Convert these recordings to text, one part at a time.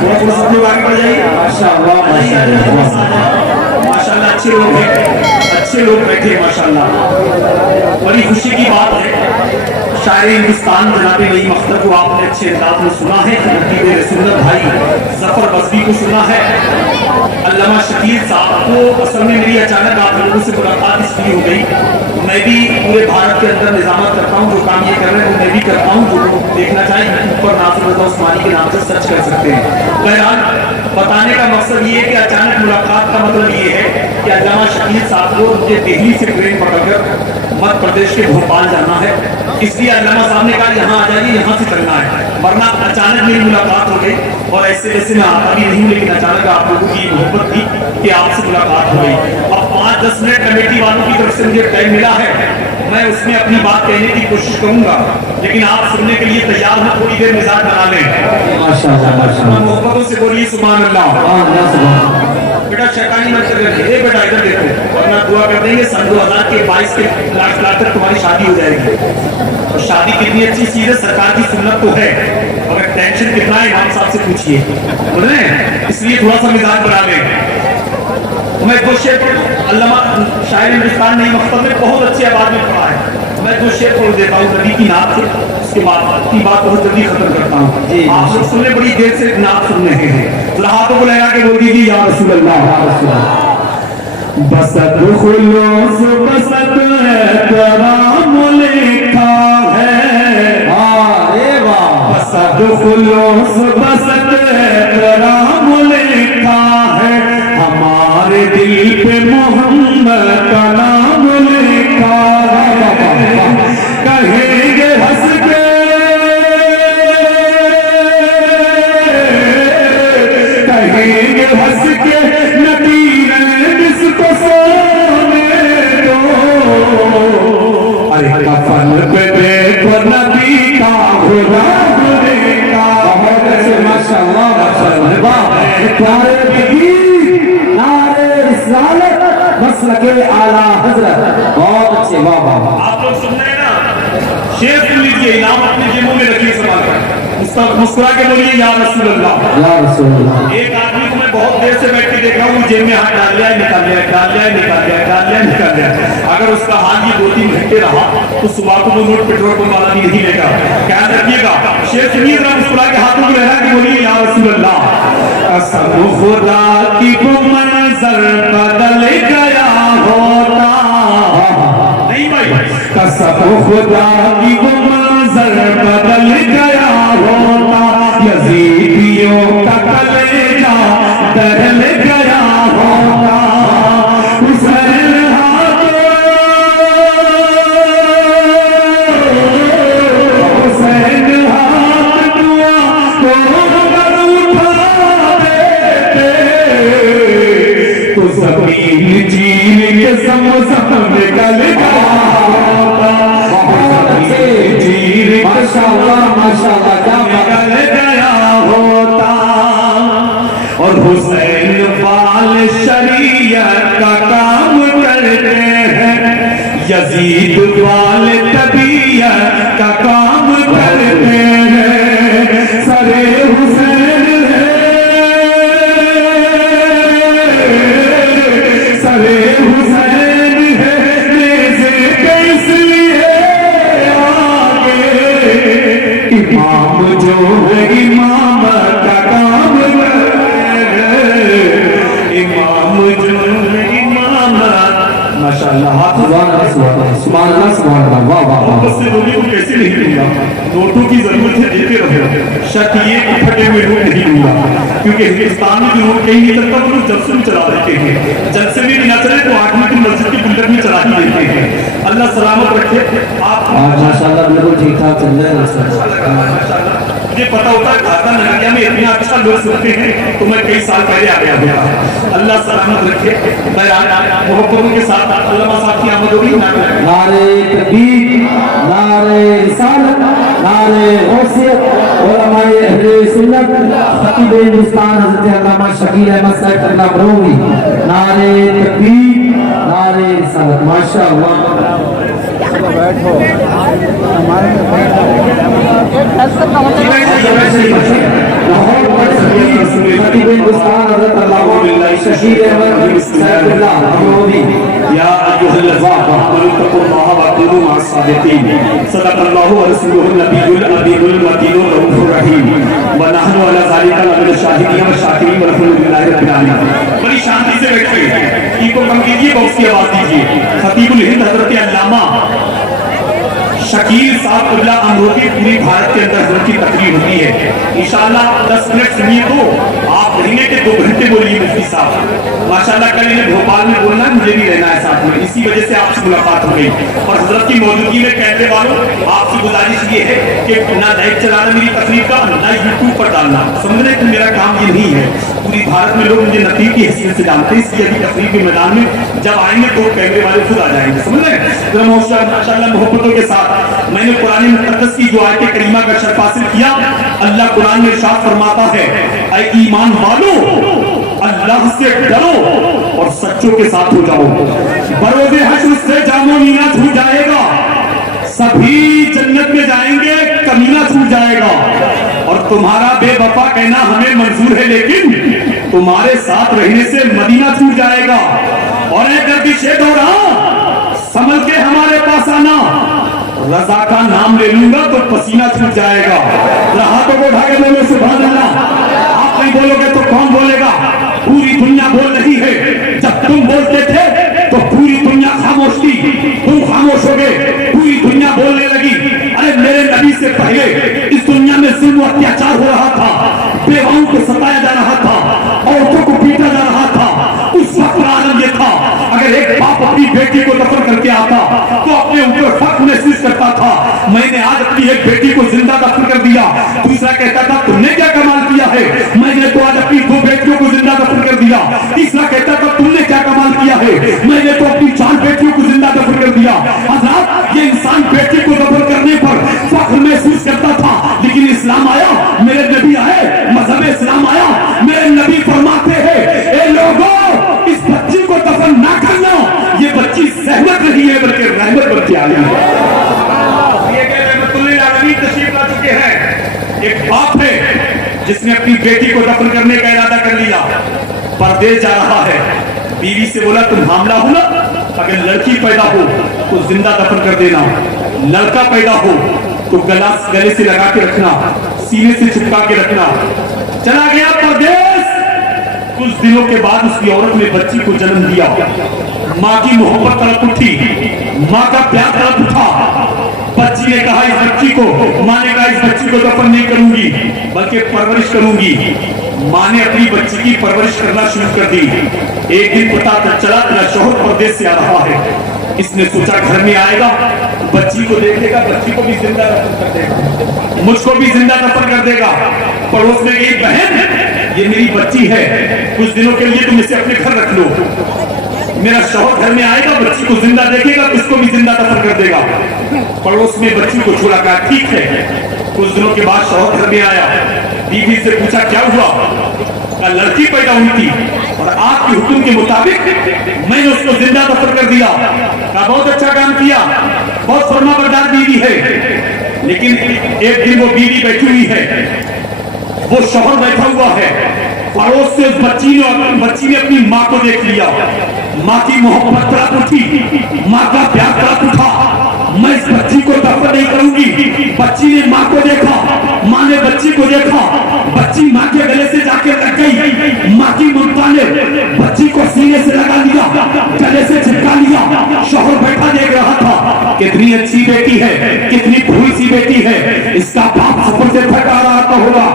सब लोग आगे बढ़ जाइए। माशाल्लाह अच्छे लोग हैं, अच्छे लोग बैठे हैं माशाल्लाह। बड़ी खुशी की बात है, शायर हिंदुस्तान जनाब नईम अख्तर को आपने अच्छे अंदाज में सुना है, नकीब सुन्नत भाई जफर बस्ती को सुना है, अल्लामा शकील साहब को। असल में मेरी अचानक आप लोगों से मुलाकात इसलिए हो गई, मैं भी पूरे भारत के अंदर निजामत करता हूँ, जो काम ये कर रहे हैं वो मैं भी करता हूँ, जो लोग देखना चाहें ऊपर नासिर रज़ा उस्मानी के नाम से सर्च कर सकते हैं। बहरहाल बताने का मकसद ये है कि अचानक मुलाकात का मतलब ये है कि अल्लामा शकील साहब को मुझे दिल्ली से ट्रेन पकड़कर मध्य प्रदेश के भोपाल जाना है, इसलिए अल्लामा साहब ने कहा यहाँ आ जाइए, यहाँ से चलना है, वरना अचानक मेरी मुलाकात हो गई। और ऐसे वैसे मैं आता भी नहीं हूँ, लेकिन अचानक आप लोगों की मोहब्बत थी कि आपसे मुलाकात हो गई। अब 5-10 मिनट कमेटी वालों की तरफ से मुझे टाइम मिला है, मैं उसमें अपनी बात कहने की कोशिश करूंगा, लेकिन आप सुनने के लिए तैयार हो, थोड़ी देर मिजाज बना लें। माशाअल्लाह मोहब्बतों से बोलिए सुभान अल्लाह। बेटा शैतानी मत कर, बेटा इधर देखो, वरना दुआ कर देंगे सन 2022 के लास्ट तक तुम्हारी शादी हो जाएगी। और शादी कितनी अच्छी चीज है, सरकार की सुन्नत तो है, मगर टेंशन कितना है इमाम साहब से पूछिए, बोल रहे हैं, इसलिए थोड़ा सा मिजाज बना लें। मैं दो शेर अल्लामा शायर हिंदुस्तान नईम अख्तर ने बहुत अच्छी आवाज में पढ़ा है, मैं दो शेर पढ़ देता हूँ नबी की नात से, उसके बाद की बात बहुत जल्दी खत्म करता हूँ। आप लोग सुनने, बड़ी देर से नात सुन रहे हैं, तो हाथों को लगा के बोल दीजिए या रसूल अल्लाह। बसत खुलूस बसत एहतराम लिखा है, अरे वाह, बसत खुलूस बसत एहतराम लिखा है, हमारे दिल पे मोहम्मद का नाम लिखा है, कहेंगे हंस के, कहेंगे हंस के नतीरे इसको सोने दो, अरे कफन पे देखो नबी का गुलाम का। बहुत अच्छे माशाअल्लाह माशाअल्लाह, प्यारे बीबी नारे रिसालत मसलके आला हजरत, बहुत अच्छे, वाह वाह। आप लोग सुन रहे हैं ना, शेर सुन लीजिए, इनाम अपने जेबों में रखिए संभाल कर, मुस्कुरा के बोलिए या रसूल अल्लाह, या रसूल अल्लाह। एक आदमी को मैं बहुत देर से बैठ के देख रहा हूँ, जेब में हाथ डाल लिया निकाल लिया, डाल लिया निकाल लिया, डाल लिया निकाल लिया। अगर उसका हाल ये 2-3 घंटे रहा तो सुबह को वो नोट पेट्रोल पंप वाला भी नहीं लेगा। क्या रखिएगा, शेर सुनिए जरा, मुस्कुरा के हाथों को लहरा के बोलिए या रसूल अल्लाह। कसम खुदा की वो मंजर बदल गया होता, नहीं भाई, कसम खुदा की वो मंजर बदल गया होता, यजीदियों का कलेजा दहल गया होता, हुसैन हाथ दुआ को कर उठा देते, तो ज़मीन चीर के समसम निकल गया होता, चीर माशाअल्लाह माशाअल्लाह क्या निकल गया होता। और हुसैन वाल शरीयत का काम करते हैं, यजीद वाल तबीयत का काम करते हैं, सरे हुसैन है, सरे हुसैन है, नेज़े पे इसलिए आगे, इमाम जो है इमाम का काम करते हैं, इमाम जो है इमाम। माशाअल्लाह, हाथ सुभान अल्लाह सुभान अल्लाह, वाह वाह वाह। बस से रोगी को कैसे नहीं दूंगा, नोटों की जरूरत है, देते रहो, शर्त ये कि फटे हुए नोट नहीं दूंगा, क्योंकि हिंदुस्तान में जो नोट कहीं नहीं चलता वो लोग जलसे में चला देते हैं, जलसे में भी ना चले तो 8वीं की मस्जिद के बिल्डर में चला ही देते हैं। अल्लाह सलामत रखे आप। माशाअल्लाह बिल्कुल ठीक ठाक चल रहा है। मुझे पता होता है ढाका नगरिया में इतना अच्छा लोग सुनते हैं, तो मैं कई साल पहले आ गया था। अल्लाह सलामत रखे। मैं मोहब्बतों के साथ अल्लामा साहब की आमद होगी। नारे तकबीर, नारे रिसालत, नारे गौसियत, उलमाए अहले सुन्नत, खतीब हिंदुस्तान हज़रत अल्लामा शकील अहमद साहब अल्लाह बरौनी, नारे तकबीर, नारे रिसालत, माशाअल्लाह। बैठो हमारे वकूनू मअस-सादिकीन। सदक़ल्लाहु व रसूलुहुन नबियुल अमीनुल मतीनुर रऊफुर रहीम व नहनु अला ज़ालिका लमिन शाहिदीन व शाकिरीन वल्हम्दुलिल्लाहि रब्बिल आलमीन। बड़ी शांति से बैठिए, इनको कम कीजिए, बॉक्स की आवाज दीजिए। खतीबुल हिंद हज़रत अल्लामा शकील साहब कुल्ला अमरोही पूरी भारत के अंदर हजरत की तकरीर होती है। इंशाअल्लाह 10 मिनट सुनिए तो आप कहेंगे कि 2 घंटे बोलिए मुफ्ती साहब। माशाअल्लाह कल इन्हें भोपाल में बोलना है, मुझे भी रहना है साथ में, इसी वजह से आपसे मुलाकात हो गई। और हजरत की मौजूदगी में कहने वालों आपसे गुजारिश ये है कि ना लाइव चलाना मेरी तकरीर का, ना यूट्यूब पर डालना। समझने कि मेरा काम ये नहीं है। पूरी भारत में लोग मुझे नतीब की हैसियत से जानते हैं, इसलिए अभी तकरीर के मैदान में जब आएंगे तो कैमरे वाले खुद आ जाएंगे। समझ रहे हैं? माशाअल्लाह मोहब्बतों के साथ मैंने कुरान मुक़द्दस की जो आयत करीमा का शर्फ हासिल किया। अल्लाह कुरान में इरशाद फरमाता है, ऐ ईमान वालों अल्लाह से डरो और सच्चों के साथ हो जाओ। बरोज़े हश्र से जामो मीना छूट जाएगा, सभी जन्नत में जाएंगे, कमीना छूट जाएगा। और तुम्हारा बेवफा कहना हमें मंजूर है, लेकिन तुम्हारे साथ रहने से मदीना छूट जाएगा। और एक गर्दिशे दौरा संभल के हमारे पास आना, रजा का नाम ले लूंगा तो पसीना छूट जाएगा। हाथों को उठा के बोलो सुभान अल्लाह। आप नहीं बोलोगे तो कौन बोलेगा? पूरी दुनिया बोल रही है। जब तुम बोलते थे तो पूरी दुनिया खामोश थी, तुम खामोश हो गए, पूरी दुनिया बोलने लगी। अरे मेरे नबी से पहले इस दुनिया में जुल्म अत्याचार हो रहा था, बेवाओं को सताया जा रहा था, औरतों को पीटा जा रहा था। उस वक्त आलम ये था, अगर एक बाप अपनी बेटी को दफन करके आता तो अपने ऊपर फख्र महसूस करता था, मैंने आज अपनी एक बेटी को जिंदा दफन कर दिया। दूसरा कहता था तुमने क्या कमाल किया है, मैंने तो आज अपनी 2 बेटियों को जिंदा दफन कर दिया। तीसरा कहता था तुमने क्या कमाल किया है, मैंने तो अपनी 4 बेटियों को जिंदा दफन कर दिया। हज़रात, ये इंसान बेटी को दफन करने पर फख्र महसूस करता था, लेकिन इस्लाम आया, मेरे नबी आए, मजहब इस्लाम आया, मेरे नबी फरमाते हैं ए लोगों इस बच्ची को दफन ना करना, ये बच्ची सहमत नहीं है बल्कि रहमत बनती आई है। तशरीफ ला चुके हैं। एक बाप है जिसने अपनी बेटी को दफन करने का इरादा कर लिया, परदेश जा रहा है। बीवी से बोला तुम हामला हो ना, अगर लड़की पैदा हो तो जिंदा दफन कर देना, लड़का पैदा हो तो गले से लगा के रखना, सीने से चिपका के रखना। चला गया परदेश। कुछ दिनों के बाद उसकी औरत ने बच्ची को जन्म दिया। माँ की मोहब्बत तड़प उठी, माँ का प्यार तड़प उठा। बच्ची ने कहा इस बच्ची को, माँ ने कहा इस बच्ची को दफन नहीं करूंगी बल्कि परवरिश करूंगी। माँ ने अपनी बच्ची की परवरिश करना शुरू कर दी। एक दिन पता चला मेरा शौहर परदेश से आ रहा है। इसने सोचा घर में आएगा, बच्ची को देखेगा, बच्ची को भी जिंदा दफन कर देगा, मुझको भी जिंदा दफन कर देगा। पड़ोस में गई, बहन ये मेरी बच्ची है, कुछ दिनों के लिए तुम इसे अपने घर रख लो। मेरा शौहर घर में आएगा, बच्ची को जिंदा देखेगा, उसको भी जिंदा दफन कर देगा। पड़ोस में बच्ची को छोड़ा, कहा ठीक है। कुछ दिनों के बाद शौहर घर में आया, बीवी से पूछा क्या हुआ, कहा लड़की पैदा हुई थी और आपके हुक्म के मुताबिक मैंने उसको जिंदा दफन कर दिया। कहा बहुत अच्छा काम किया, बहुत फरमाबरदार बीवी है। लेकिन एक दिन वो बीवी बैठी हुई है, वो शौहर बैठा हुआ है, पड़ोस से उस बच्ची ने अपनी माँ को देख लिया। माँ की मोहब्बत तड़प उठी, माँ का प्यार तड़प उठा। मैं इस बच्ची को दफन नहीं करूंगी। बच्ची ने माँ को देखा, माँ ने बच्ची को देखा, बच्ची माँ के गले से जाके लग गई। माँ की ममता ने बच्ची को सीने से लगा लिया, गले से चिपका लिया। शौहर बैठा देख रहा था, कितनी अच्छी बेटी है, कितनी भूल सी बेटी है। इसका बाप सफर से थका रहा था होगा,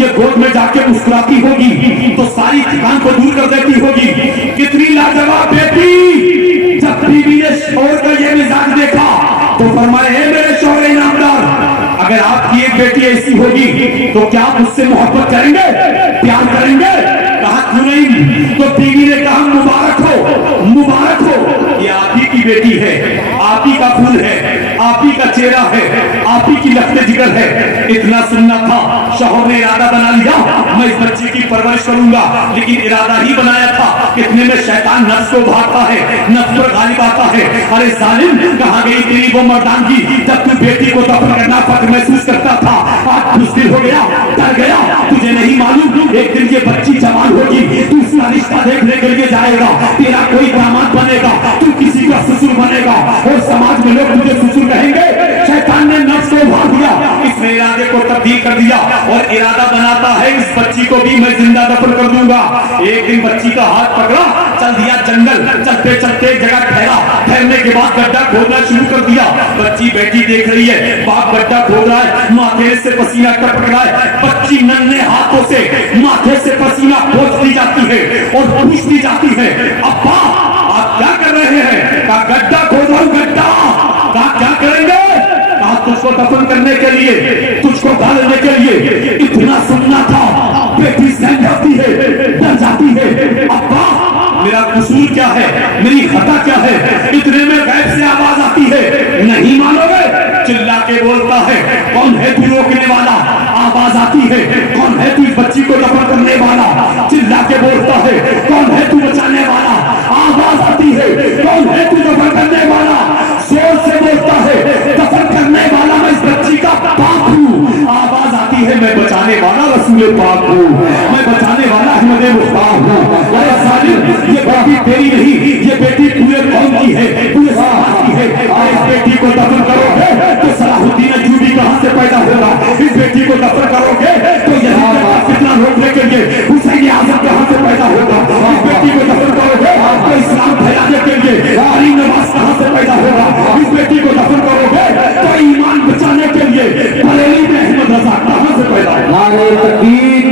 ये गोद में जाके मुस्कुराती होगी तो सारी थकान को दूर कर देती होगी। कितनी लाजवाब बेटी। जब बीवी ने शौहर का ये मिजाज देखा तो फरमाए हे मेरे शौहर इनामदार, अगर आपकी एक बेटी ऐसी होगी तो क्या आप उससे मोहब्बत करेंगे, प्यार करेंगे? कहा क्यों नहीं। तो बीवी ने कहा मुबारक हो, मुबारक हो, ये आप ही की बेटी है, आप ही का फूल है, आप ही का चेहरा है, आप ही की लफ्ते जिगर है। इतना सुनना था, शौहर ने इरादा बना लिया मैं इस बच्ची की परवरिश करूंगा। लेकिन इरादा ही बनाया था, इतने में शैतान नफ्स को भागता है, नफ्स पर गालिब आता है। अरे जालिम, कहाँ गई तेरी वो मर्दानगी जब तू बेटी को दफन करना फख्र महसूस करता था। आज मुश्किल हो गया, डर गया, तुझे नहीं मालूम एक दिन ये बच्ची जवान होगी, तू उसका रिश्ता देखने के लिए जाएगा, तेरा कोई दामाद बनेगा, तू किसी का ससुर बनेगा और समाज में लोग बच्ची को भी मैं जिंदा दफन कर दूंगा। एक दिन बच्ची का हाथ पकड़ा, चल दिया जंगल, चलते चलते एक जगह ठहरा, ठहरने के बाद गड्ढा खोदना शुरू कर दिया। बच्ची बैठी देख रही है, बाप गड्ढा खोद रहा है, माथे से पसीना टपक रहा है। बच्ची नन्हे हाथों से माथे से पसीना पोंछती जाती है और पूछती जाती है, अब्बा आप क्या कर रहे हैं? कहा गड्ढा खोद रहा हूं, गड्ढा। कहा क्या करेंगे? कहा तुझको दफन करने के लिए, तुझको डालने के लिए। इतना सुनना था, बेटी सहम जाती है, डर जाती है। अब्बा मेरा कसूर क्या है, मेरी खता क्या है? इतने में गैब से आवाज आती है, नहीं मानोगे? चिल्ला के बोलता है, कौन है तू रोकने वाला? आवाज आती है, कौन है तू इस बच्ची को दफन करने वाला? चिल्ला के बोलता है, कौन है तू बचाने वाला? आवाज आती है, कौन है तू दफन करने वाला? जोर से बोलता है, दफन करने वाला मैं इस बच्ची का बाप हूँ। आवाज आती है, मैं बचाने वाला रसूल पाक हूँ, मैं बचाने वाला अहमद मुख्तार हूँ। अरे सालिम, ये बेटी तेरी नहीं, ये बेटी पूरे कौम की है, पूरे समाज की है। इस बेटी को दफन करोगे तो सलाहुद्दीन अय्यूबी कहाँ से पैदा होगा? इस बेटी को दफन करोगे तो यही फितना रोकने के लिए हुसैन आजम कहाँ से पैदा होगा? इस बेटी को दफन करोगे तो इस्लाम फैलाने के लिए गरीब नवाज कहाँ से पैदा होगा? इस बेटी को दफन करोगे तो ईमान बचाने के लिए बरेली में अहमद रजा कहाँ से पैदा होगा? नारे तकबीर,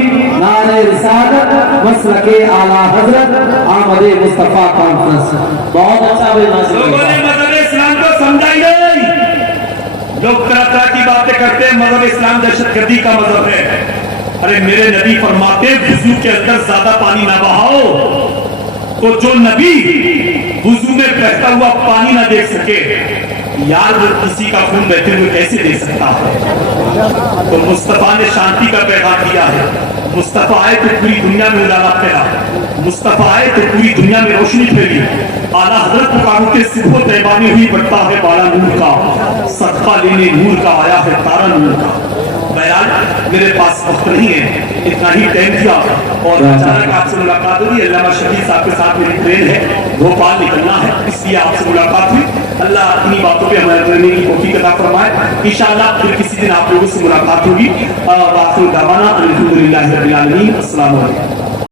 नारे रिसालत, मसलके आला हजरत, आमदे मुस्तफा कॉन्फ्रेंस। बहुत अच्छा लोगों ने मजहब इस्लाम को समझा ही नहीं। लोग तरह तरह की बातें करते हैं, मजहब इस्लाम दहशतगर्दी का मजहब है। अरे मेरे नबी फरमाते वुजू के अंदर ज्यादा पानी ना बहाओ, तो जो नबी वुजू में बहता हुआ पानी ना देख सके, यार वो किसी का खून बहते हुए कैसे देख सकता है? तो मुस्तफा ने शांति का पैगाम दिया है। मुस्तफा आए तो पूरी दुनिया में उजाला फैला, मुस्तफा आए तो पूरी दुनिया में रोशनी फैली। आला हजरत पुकारों के सिखों तैबानी हुई बढ़ता है बाला नूर का, सदका लेने नूर का आया है तारा नूर का। बहरहाल मेरे पास वक्त नहीं है, इतना ही टाइम दिया और अचानक आपसे मुलाकात हुई। अल्लामा शहीद साहब के साथ मेरी ट्रेन है, भोपाल निकलना है, इसलिए आपसे मुलाकात हुई। अल्लाह इन्हीं बातों पे हमारे रहने की तौफीक अता फरमाए। इंशाअल्लाह फिर किसी दिन आप लोगों से मुलाकात होगी। वाखिर दावाना अल्हम्दुलिल्लाहि रब्बिल आलमीन। अस्सलामु अलैकुम।